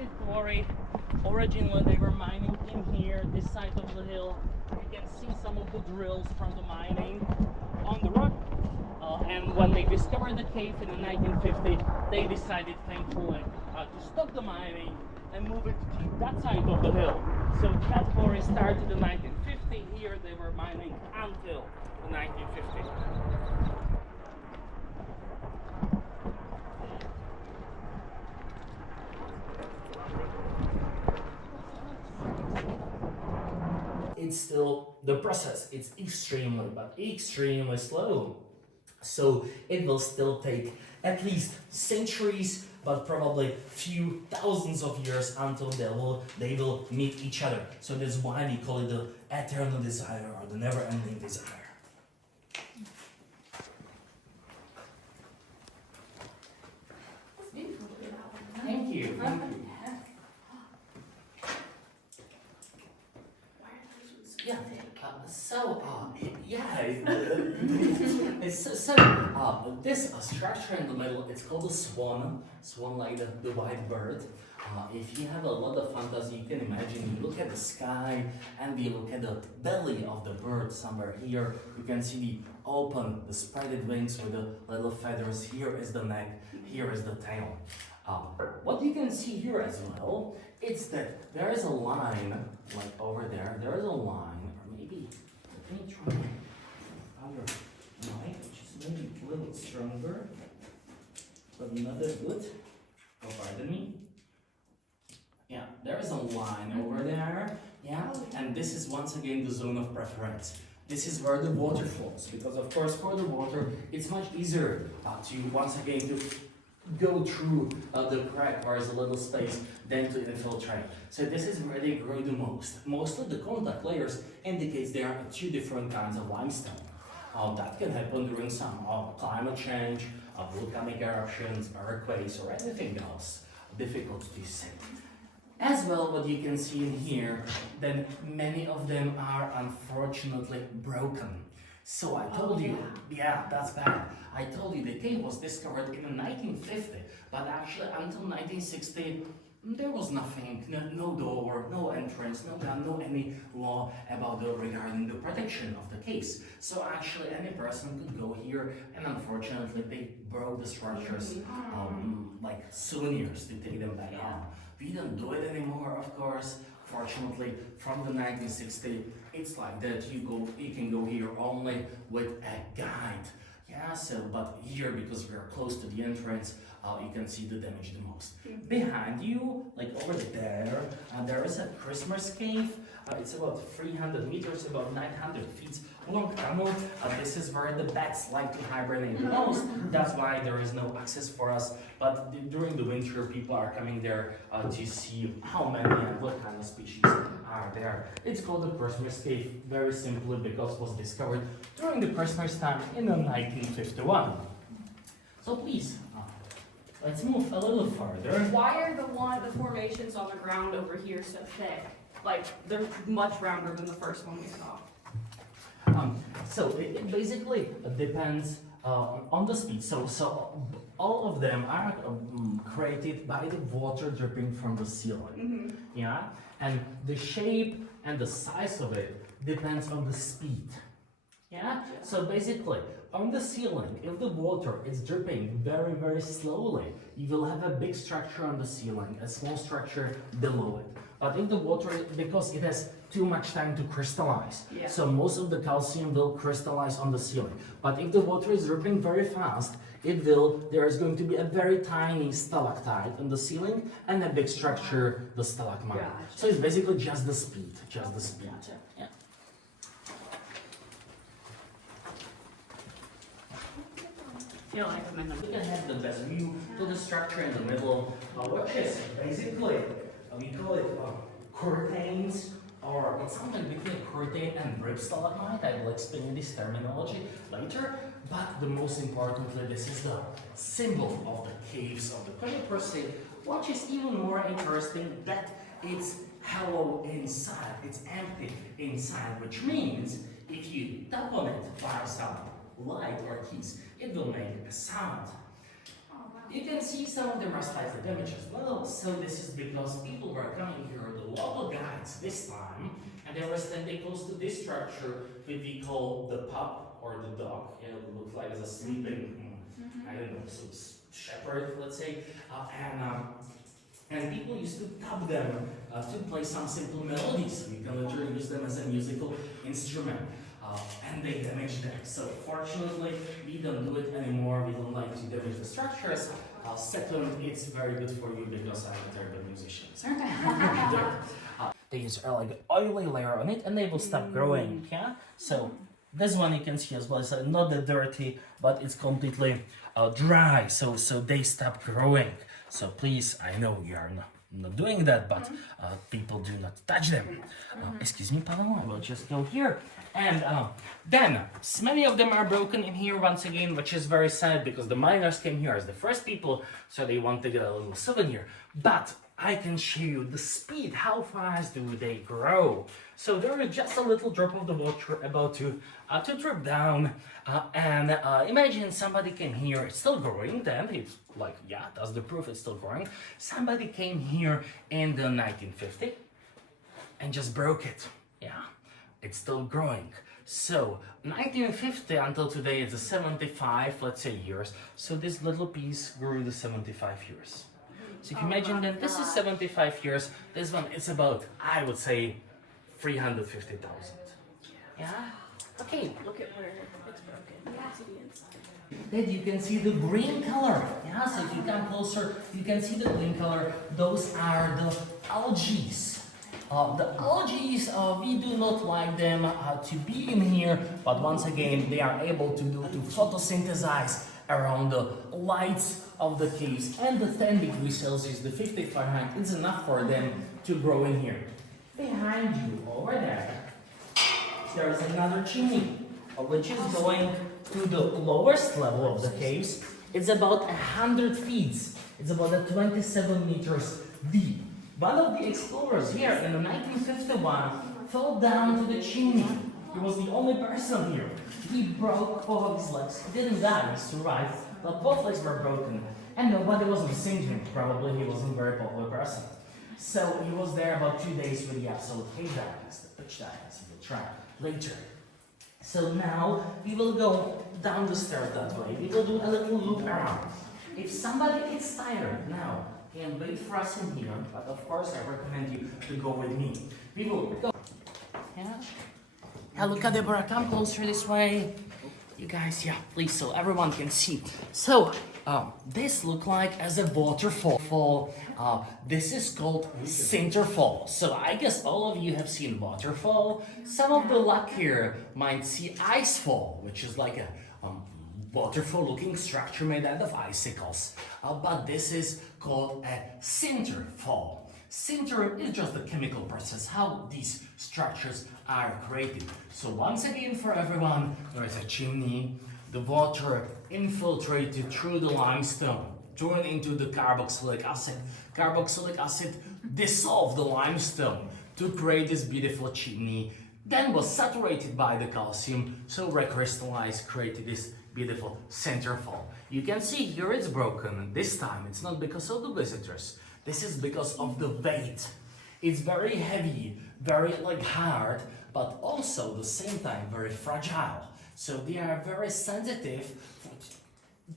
this quarry, originally they were mining in here, this side of the hill. You can see some of the drills from the mining on the rock. And when they discovered the cave in the 1950s, they decided, thankfully, to stop the mining and move it to that side of the hill. So that quarry started in 1950. Here they were mining until the 1950s. It's still the process. It's extremely slow. So it will still take at least centuries, but probably few thousands of years until they will meet each other. So that's why we call it the eternal desire or the never-ending desire. That's beautiful. Thank you. Thank you. Yeah. This structure in the middle, it's called a swan like the white bird. If you have a lot of fantasy, you can imagine you look at the sky and you look at the belly of the bird somewhere here. You can see the spreaded wings with the little feathers. Here is the neck, here is the tail. What you can see here as well, it's that there is a line, like over there, there is a line, or maybe, let me try other light, which is maybe a little stronger, but not as good. Oh, pardon me. Yeah, there is a line over there, yeah, and this is once again the zone of preference. This is where the water flows, because of course for the water, it's much easier to once again to go through the crack where there's a little space than to infiltrate. So this is where they grow the most. Most of the contact layers indicates there are two different kinds of limestone. That can happen during some climate change, volcanic eruptions, earthquakes, or anything else difficult to say. As well, what you can see in here, then many of them are unfortunately broken. So I told you, yeah, that's bad. I told you the cave was discovered in 1950, but actually until 1960, there was nothing, no door, no entrance, no any law about regarding the protection of the caves. So actually any person could go here, and unfortunately they broke the structures like souvenirs to take them back on. We don't do it anymore, of course. Fortunately, from the 1960s, it's like that. You can go here only with a guide. Yeah, so, but here, because we are close to the entrance, you can see the damage the most. Behind you, like over there, there is a Christmas cave. It's about 300 meters, about 900 feet long tunnel. This is where the bats like to hibernate the most. That's why there is no access for us. But during the winter, people are coming there to see how many and what kind of species are there. It's called the Christmas cave, very simply because it was discovered during the Christmas time in 1951. So please, let's move a little further. Why are the formations on the ground over here so thick? Like, they're much rounder than the first one we saw. So it basically depends on the speed. So all of them are created by the water dripping from the ceiling. Yeah, and the shape and the size of it depends on the speed. Yeah, so basically on the ceiling, if the water is dripping very, very slowly, you will have a big structure on the ceiling, a small structure below it. But if the water, because it has too much time to crystallize, so most of the calcium will crystallize on the ceiling. But if the water is dripping very fast, there is going to be a very tiny stalactite on the ceiling and a big structure, the stalagmite. Gotcha. So it's basically just the speed, Gotcha. Yeah. Feel like I'm in the You can have the best view to the structure in the middle, which is basically, we call it curtains, or it's something between curtain and rib stalagmite. I will explain this terminology later. But the most importantly, this is the symbol of the caves of the Koněprusy, which is even more interesting that it's hollow inside, it's empty inside, which means if you tap on it by some light or keys, it will make a sound. You can see some of them are slightly damaged as well. So this is because people were coming here, the local guides this time, and they were standing close to this structure, which we call the pup or the dog. You know, it looks like it's a sleeping, I don't know, some shepherd, let's say, and people used to tap them to play some simple melodies. We can literally use them as a musical instrument, and they damage them. So fortunately, we don't do it anymore. We don't like to damage the structures. Second, it's very good for you because I'm a terrible musician. They use like oily layer on it, and they will stop growing. Yeah. So this one you can see as well. It's not that dirty, but it's completely dry. So they stop growing. So please, I know you are not doing that, but people do not touch them. Excuse me, Pavel, I will just go here. And then, many of them are broken in here once again, which is very sad because the miners came here as the first people, so they want to get a little souvenir. But I can show you the speed, how fast do they grow. So there is just a little drop of the water about to drip down, and imagine somebody came here, it's still growing, then it's like, yeah, that's the proof, it's still growing. Somebody came here in the 1950 and just broke it, yeah, it's still growing. So 1950 until today it's 75, let's say, years. So this little piece grew to 75 years. So if you imagine that this is 75 years, this one is about, I would say, 350,000. Yeah? Okay. Look at where it's broken. Yeah. See the inside. Then you can see the green color. Yeah, so if you come closer, you can see the green color. Those are the algae. The algae, we do not like them to be in here, but once again, they are able to photosynthesize around the lights of the caves, and the 10 degrees Celsius, the 50 Fahrenheit, is enough for them to grow in here. Behind you, over there is another chimney, which is going to the lowest level of the caves. It's about 100 feet. It's about 27 meters deep. One of the explorers here in 1951 fell down to the chimney. He was the only person here. He broke both of his legs. He didn't die, he survived, but both legs were broken. And nobody was missing him. Probably he wasn't a very popular person. So he was there about 2 days with the absolute cave divers, the pitch divers, and the trap later. So now we will go down the stairs that way. We will do a little loop around. If somebody is tired now, can wait for us in here, but of course I recommend you to go with me. We will go. Yeah, look at Deborah, come closer this way. You guys, yeah, please, so everyone can see. So, this look like as a waterfall. This is called Sinterfall. So I guess all of you have seen waterfall. Some of the luckier might see icefall, which is like a waterfall-looking structure made out of icicles. But this is called a Sinterfall. Sinter is just the chemical process, how these structures are created. So once again for everyone, there is a chimney. The water infiltrated through the limestone, turned into the carboxylic acid. Carboxylic acid dissolved the limestone to create this beautiful chimney, then was saturated by the calcium, so recrystallized, created this beautiful Sinterfall. You can see here it's broken. This time it's not because of the visitors. This is because of the weight. It's very heavy, very hard, but also at the same time very fragile. So they are very sensitive.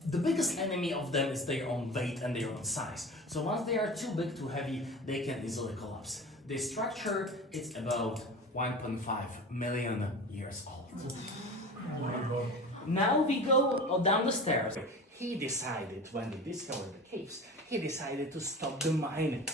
The biggest enemy of them is their own weight and their own size. So once they are too big, too heavy, they can easily collapse. This structure is about 1.5 million years old. Now we go down the stairs. He decided, when they discovered the caves, he decided to stop the mining,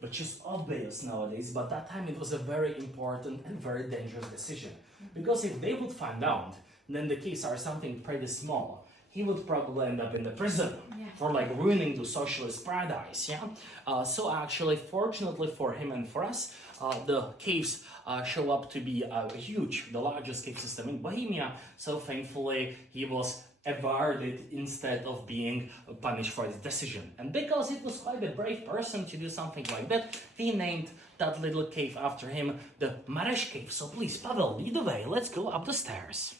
which is obvious nowadays, but that time it was a very important and very dangerous decision. Because if they would find out, then the caves are something pretty small. He would probably end up in the prison for ruining the socialist paradise, yeah? So actually, fortunately for him and for us, the caves show up to be huge, the largest cave system in Bohemia. So thankfully, he was awarded instead of being punished for his decision. And because it was quite a brave person to do something like that, he named that little cave after him, the Mareš cave. So please, Pavel, lead the way. Let's go up the stairs.